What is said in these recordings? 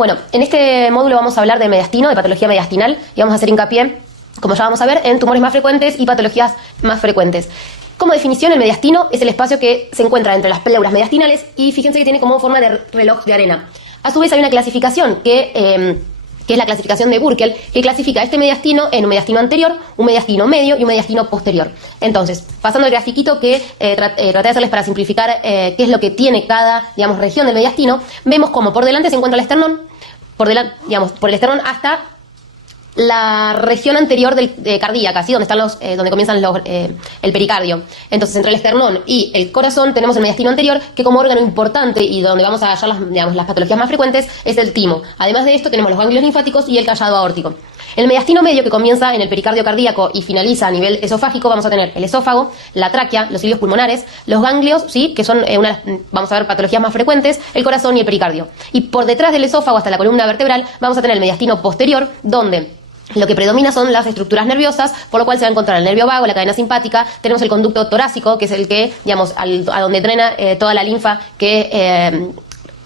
Bueno, en este módulo vamos a hablar de mediastino, de patología mediastinal, y vamos a hacer hincapié, como ya vamos a ver, en tumores más frecuentes y patologías más frecuentes. Como definición, el mediastino es el espacio que se encuentra entre las pleuras mediastinales y fíjense que tiene como forma de reloj de arena. A su vez hay una clasificación que es la clasificación de Burkel, que clasifica este mediastino en un mediastino anterior, un mediastino medio y un mediastino posterior. Entonces, pasando al grafiquito que traté de hacerles para simplificar qué es lo que tiene cada, digamos, región del mediastino, vemos como por delante se encuentra el esternón, por el esternón hasta la región anterior cardíaca, ¿sí? Donde están donde comienzan el pericardio. Entonces, entre el esternón y el corazón tenemos el mediastino anterior, que como órgano importante y donde vamos a hallar las patologías más frecuentes es el timo. Además de esto, tenemos los ganglios linfáticos y el callado aórtico. El mediastino medio, que comienza en el pericardio cardíaco y finaliza a nivel esofágico, vamos a tener el esófago, la tráquea, los cilios pulmonares, los ganglios, ¿sí? Que son vamos a ver patologías más frecuentes, el corazón y el pericardio. Y por detrás del esófago hasta la columna vertebral vamos a tener el mediastino posterior, donde lo que predomina son las estructuras nerviosas, por lo cual se va a encontrar el nervio vago, la cadena simpática, tenemos el conducto torácico, que es el que, digamos, a donde drena toda la linfa que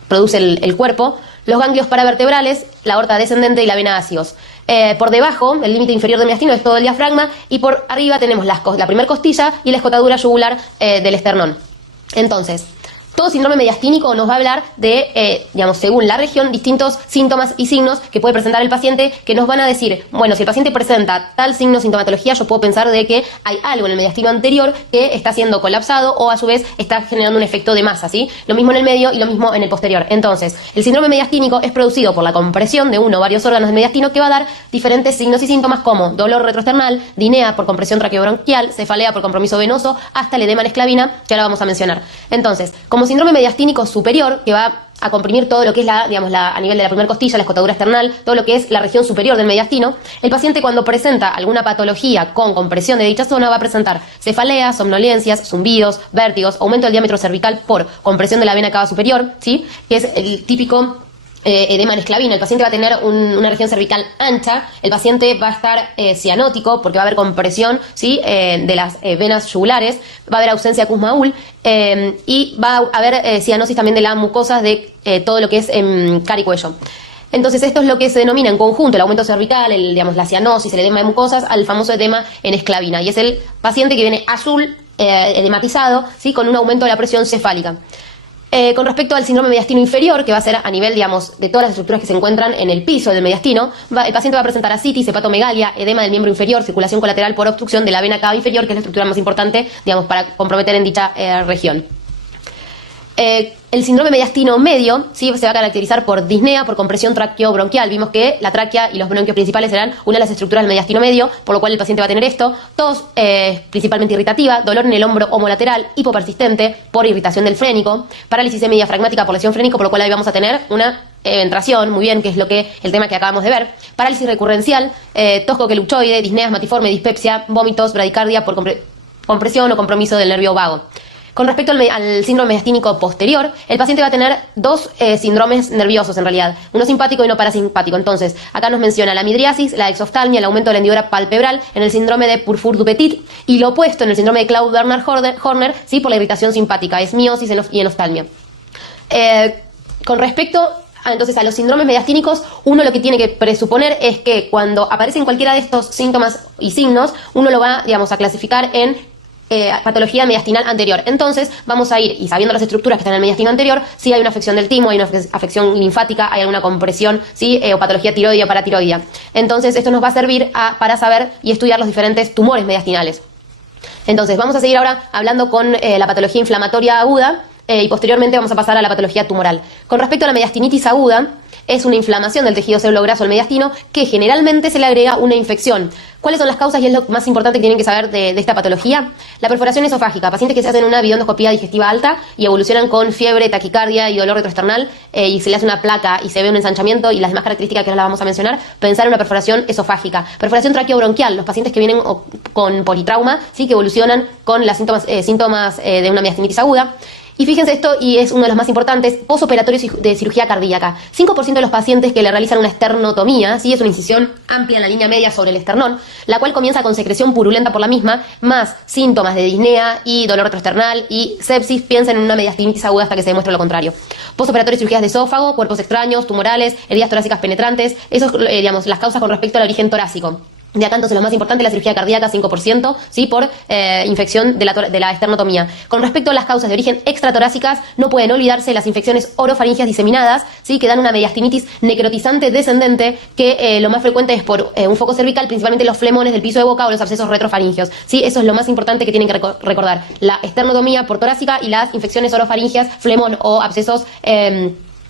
produce el cuerpo, los ganglios paravertebrales, la aorta descendente y la vena ácidos. Por debajo, el límite inferior del mediastino es todo el diafragma, y por arriba tenemos la primer costilla y la escotadura yugular del esternón. Entonces, todo síndrome mediastínico nos va a hablar de, según la región, distintos síntomas y signos que puede presentar el paciente, que nos van a decir, bueno, si el paciente presenta tal signo, sintomatología, yo puedo pensar de que hay algo en el mediastino anterior que está siendo colapsado o a su vez está generando un efecto de masa, ¿sí? Lo mismo en el medio y lo mismo en el posterior. Entonces, el síndrome mediastínico es producido por la compresión de uno o varios órganos del mediastino, que va a dar diferentes signos y síntomas como dolor retroesternal, dinea por compresión traqueobronquial, cefalea por compromiso venoso, hasta el edema en esclavina, que ahora vamos a mencionar. Entonces, como síndrome mediastínico superior, que va a comprimir todo lo que es a nivel de la primera costilla, la escotadura esternal, todo lo que es la región superior del mediastino, el paciente cuando presenta alguna patología con compresión de dicha zona va a presentar cefalea, somnolencias, zumbidos, vértigos, aumento del diámetro cervical por compresión de la vena cava superior, ¿sí? Que es el típico edema en esclavina. El paciente va a tener una región cervical ancha, el paciente va a estar cianótico porque va a haber compresión, ¿sí? De las venas yugulares, va a haber ausencia de Kussmaul y va a haber cianosis también de las mucosas de todo lo que es cara y cuello. Entonces esto es lo que se denomina en conjunto el aumento cervical, la cianosis, el edema de mucosas, al famoso edema en esclavina, y es el paciente que viene azul, edematizado, ¿sí? Con un aumento de la presión cefálica. Con respecto al síndrome mediastino inferior, que va a ser a nivel, de todas las estructuras que se encuentran en el piso del mediastino, el paciente va a presentar ascitis, hepatomegalia, edema del miembro inferior, circulación colateral por obstrucción de la vena cava inferior, que es la estructura más importante, para comprometer en dicha región. El síndrome mediastino medio, ¿sí? Se va a caracterizar por disnea, por compresión traqueobronquial. Vimos que la tráquea y los bronquios principales serán una de las estructuras del mediastino medio, por lo cual el paciente va a tener esto. Tos principalmente irritativa, dolor en el hombro homolateral, hipopersistente por irritación del frénico, parálisis semidiafragmática por lesión frénico, por lo cual ahí vamos a tener una ventración, muy bien, que es el tema que acabamos de ver, parálisis recurrencial, tos coqueluchoide, disnea asmatiforme, dispepsia, vómitos, bradicardia por compresión o compromiso del nervio vago. Con respecto al síndrome mediastínico posterior, el paciente va a tener dos síndromes nerviosos en realidad, uno simpático y uno parasimpático. Entonces, acá nos menciona la midriasis, la exoftalmia, el aumento de la hendidura palpebral en el síndrome de Purfur-du-Petit, y lo opuesto en el síndrome de Claude-Bernard-Horner, ¿sí? Por la irritación simpática, es miosis y enoftalmia. Con respecto entonces a los síndromes mediastínicos, uno lo que tiene que presuponer es que cuando aparecen cualquiera de estos síntomas y signos, uno lo va, a clasificar en patología mediastinal anterior. Entonces vamos a ir, y sabiendo las estructuras que están en el mediastino anterior, si hay una afección del timo, hay una afección linfática, hay alguna compresión, ¿sí? O patología tiroidea o paratiroidea. Entonces esto nos va a servir para saber y estudiar los diferentes tumores mediastinales. Entonces vamos a seguir ahora hablando con la patología inflamatoria aguda y posteriormente vamos a pasar a la patología tumoral. Con respecto a la mediastinitis aguda, es una inflamación del tejido celulograso al mediastino que generalmente se le agrega una infección. ¿Cuáles son las causas y es lo más importante que tienen que saber de esta patología? La perforación esofágica. Pacientes que se hacen una bidondoscopía digestiva alta y evolucionan con fiebre, taquicardia y dolor retroesternal y se le hace una placa y se ve un ensanchamiento y las demás características que ahora las vamos a mencionar, pensar en una perforación esofágica. Perforación traqueobronquial. Los pacientes que vienen con politrauma, ¿sí? Que evolucionan con los síntomas de una mediastinitis aguda. Y fíjense esto, y es uno de los más importantes, posoperatorio de cirugía cardíaca. 5% de los pacientes que le realizan una esternotomía, ¿sí? Es una incisión amplia en la línea media sobre el esternón, la cual comienza con secreción purulenta por la misma, más síntomas de disnea y dolor retroesternal y sepsis, piensen en una mediastinitis aguda hasta que se demuestre lo contrario. Postoperatorias, cirugías de esófago, cuerpos extraños, tumorales, heridas torácicas penetrantes. Eso es, digamos, las causas con respecto al origen torácico. De acá entonces lo más importante, la cirugía cardíaca, 5%, ¿sí? Por infección de la esternotomía. Con respecto a las causas de origen extratorácicas, no pueden olvidarse las infecciones orofaringias diseminadas, ¿sí? Que dan una mediastinitis necrotizante descendente, que lo más frecuente es por un foco cervical, principalmente los flemones del piso de boca o los abscesos retrofaringios, ¿sí? Eso es lo más importante que tienen que recordar. La esternotomía por torácica y las infecciones orofaringias, flemón o abscesos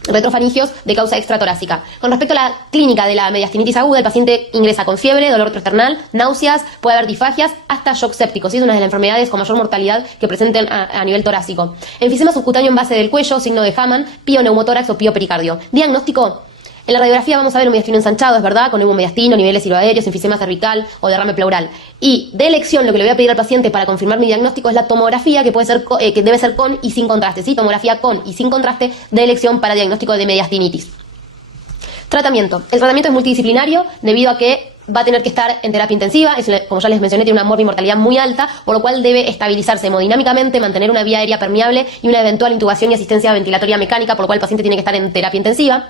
retrofaringios de causa extratorácica. Con respecto a la clínica de la mediastinitis aguda, el paciente ingresa con fiebre, dolor retroesternal, náuseas, puede haber disfagias, hasta shock séptico, ¿sí? Es una de las enfermedades con mayor mortalidad que presenten a nivel torácico. Enfisema subcutáneo en base del cuello, signo de Hamann, pioneumotórax o piopericardio. Diagnóstico. En la radiografía vamos a ver un mediastino ensanchado, es verdad, con neumomediastino, niveles ciroaéreos, enfisema cervical o derrame pleural. Y de elección, lo que le voy a pedir al paciente para confirmar mi diagnóstico es la tomografía, que puede ser que debe ser con y sin contraste, ¿sí? Tomografía con y sin contraste de elección para diagnóstico de mediastinitis. Tratamiento. El tratamiento es multidisciplinario debido a que va a tener que estar en terapia intensiva, como ya les mencioné, tiene una morbimortalidad muy alta, por lo cual debe estabilizarse hemodinámicamente, mantener una vía aérea permeable y una eventual intubación y asistencia ventilatoria mecánica, por lo cual el paciente tiene que estar en terapia intensiva.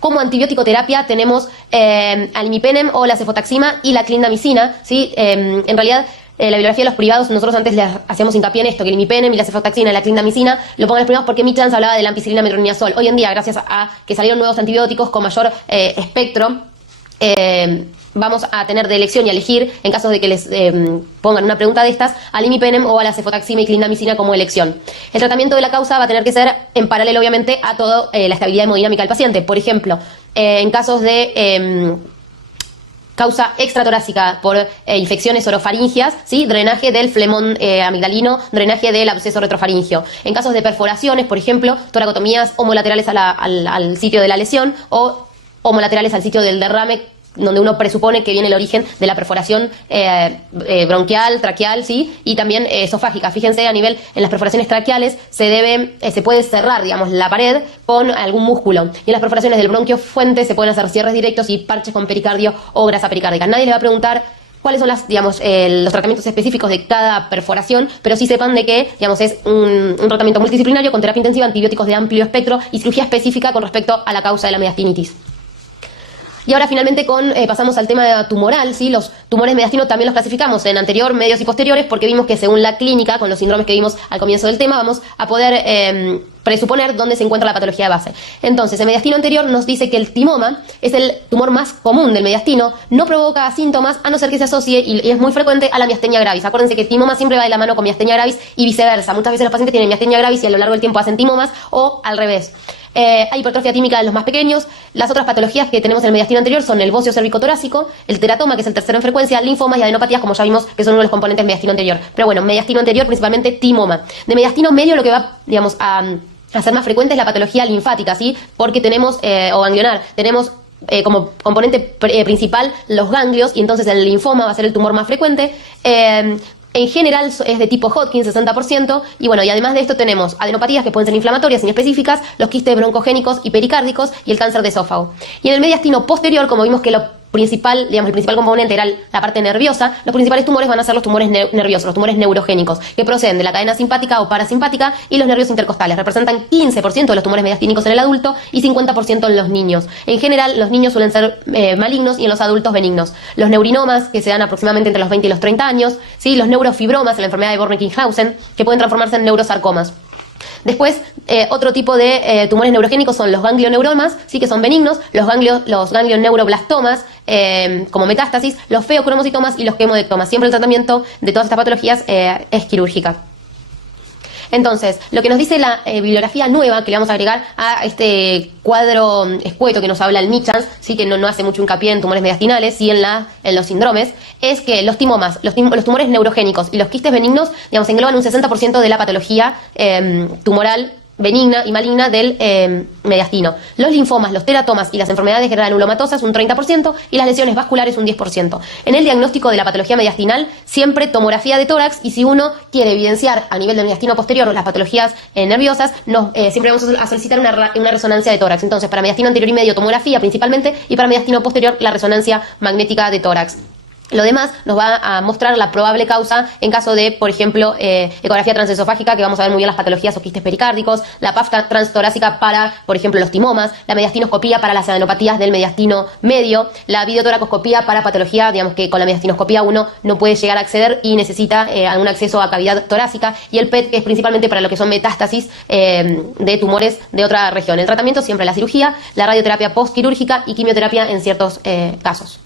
Como antibiótico terapia tenemos al imipenem o la cefotaxima y la clindamicina, ¿sí? En realidad, la bibliografía de los privados, nosotros antes les hacíamos hincapié en esto, que el imipenem y la cefotaxina y la clindamicina lo pongan en los privados porque Michans hablaba de la ampicilina metronidazol. Hoy en día, gracias a que salieron nuevos antibióticos con mayor espectro, vamos a tener de elección y a elegir, en caso de que les pongan una pregunta de estas, al imipenem o a la cefotaxima y clindamicina como elección. El tratamiento de la causa va a tener que ser en paralelo, obviamente, a toda la estabilidad hemodinámica del paciente. Por ejemplo, en casos de causa extratorácica por infecciones orofaringias, ¿sí? Drenaje del flemón amigdalino, drenaje del absceso retrofaringio. En casos de perforaciones, por ejemplo, toracotomías homolaterales al sitio de la lesión o homolaterales al sitio del derrame, donde uno presupone que viene el origen de la perforación bronquial, traqueal, ¿sí? Y también esofágica. Fíjense, a nivel, en las perforaciones traqueales se puede cerrar, digamos, la pared con algún músculo. Y en las perforaciones del bronquio fuente se pueden hacer cierres directos y parches con pericardio o grasa pericárdica. Nadie le va a preguntar cuáles son los tratamientos específicos de cada perforación, pero sí sepan de que, digamos, es un tratamiento multidisciplinario con terapia intensiva, antibióticos de amplio espectro y cirugía específica con respecto a la causa de la mediastinitis. Y ahora finalmente pasamos al tema tumoral, ¿sí? Los tumores mediastinos también los clasificamos en anterior, medios y posteriores, porque vimos que según la clínica, con los síndromes que vimos al comienzo del tema, vamos a poder presuponer dónde se encuentra la patología de base. Entonces, el mediastino anterior nos dice que el timoma es el tumor más común del mediastino, no provoca síntomas, a no ser que se asocie, y es muy frecuente, a la miastenia gravis. Acuérdense que el timoma siempre va de la mano con miastenia gravis y viceversa. Muchas veces los pacientes tienen miastenia gravis y a lo largo del tiempo hacen timomas, o al revés. Hay hipertrofia tímica de los más pequeños. Las otras patologías que tenemos en el mediastino anterior son el bocio cervicotorácico, el teratoma, que es el tercero en frecuencia, linfomas y adenopatías, como ya vimos, que son uno de los componentes del mediastino anterior. Pero bueno, mediastino anterior principalmente timoma. De mediastino medio lo que va, digamos, a ser más frecuente es la patología linfática, ¿sí? Porque tenemos, o ganglionar, tenemos como componente principal los ganglios, y entonces el linfoma va a ser el tumor más frecuente. En general es de tipo Hodgkin, 60%, y bueno, y además de esto tenemos adenopatías que pueden ser inflamatorias, inespecíficas, los quistes broncogénicos y pericárdicos y el cáncer de esófago. Y en el mediastino posterior, como vimos que lo principal, digamos, el principal componente era la parte nerviosa, los principales tumores van a ser los tumores nerviosos, los tumores neurogénicos, que proceden de la cadena simpática o parasimpática y los nervios intercostales. Representan 15% de los tumores mediastínicos en el adulto y 50% en los niños. En general, los niños suelen ser malignos y en los adultos benignos. Los neurinomas, que se dan aproximadamente entre los 20 y los 30 años, ¿sí? Los neurofibromas, en la enfermedad de Borne-Kinghausen, que pueden transformarse en neurosarcomas. Después, otro tipo de tumores neurogénicos son los ganglioneuromas, sí, que son benignos, los ganglioneuroblastomas, como metástasis, los feocromocitomas y los quemodectomas. Siempre el tratamiento de todas estas patologías es quirúrgica. Entonces, lo que nos dice la bibliografía nueva, que le vamos a agregar a este cuadro escueto que nos habla el Michans, sí, que no hace mucho hincapié en tumores mediastinales, sí en los síndromes, es que los timomas, los tumores neurogénicos y los quistes benignos, digamos, engloban un 60% de la patología tumoral benigna y maligna del mediastino. Los linfomas, los teratomas y las enfermedades granulomatosas un 30% y las lesiones vasculares un 10%. En el diagnóstico de la patología mediastinal, siempre tomografía de tórax, y si uno quiere evidenciar a nivel del mediastino posterior las patologías nerviosas, siempre vamos a solicitar una resonancia de tórax. Entonces, para mediastino anterior y medio, tomografía principalmente, y para mediastino posterior, la resonancia magnética de tórax. Lo demás nos va a mostrar la probable causa en caso de, por ejemplo, ecografía transesofágica, que vamos a ver muy bien las patologías o quistes pericárdicos, la PAF transtorácica para, por ejemplo, los timomas, la mediastinoscopía para las adenopatías del mediastino medio, la videotoracoscopía para patología, digamos que con la mediastinoscopía uno no puede llegar a acceder y necesita algún acceso a cavidad torácica, y el PET, que es principalmente para lo que son metástasis de tumores de otra región. El tratamiento siempre la cirugía, la radioterapia postquirúrgica y quimioterapia en ciertos casos.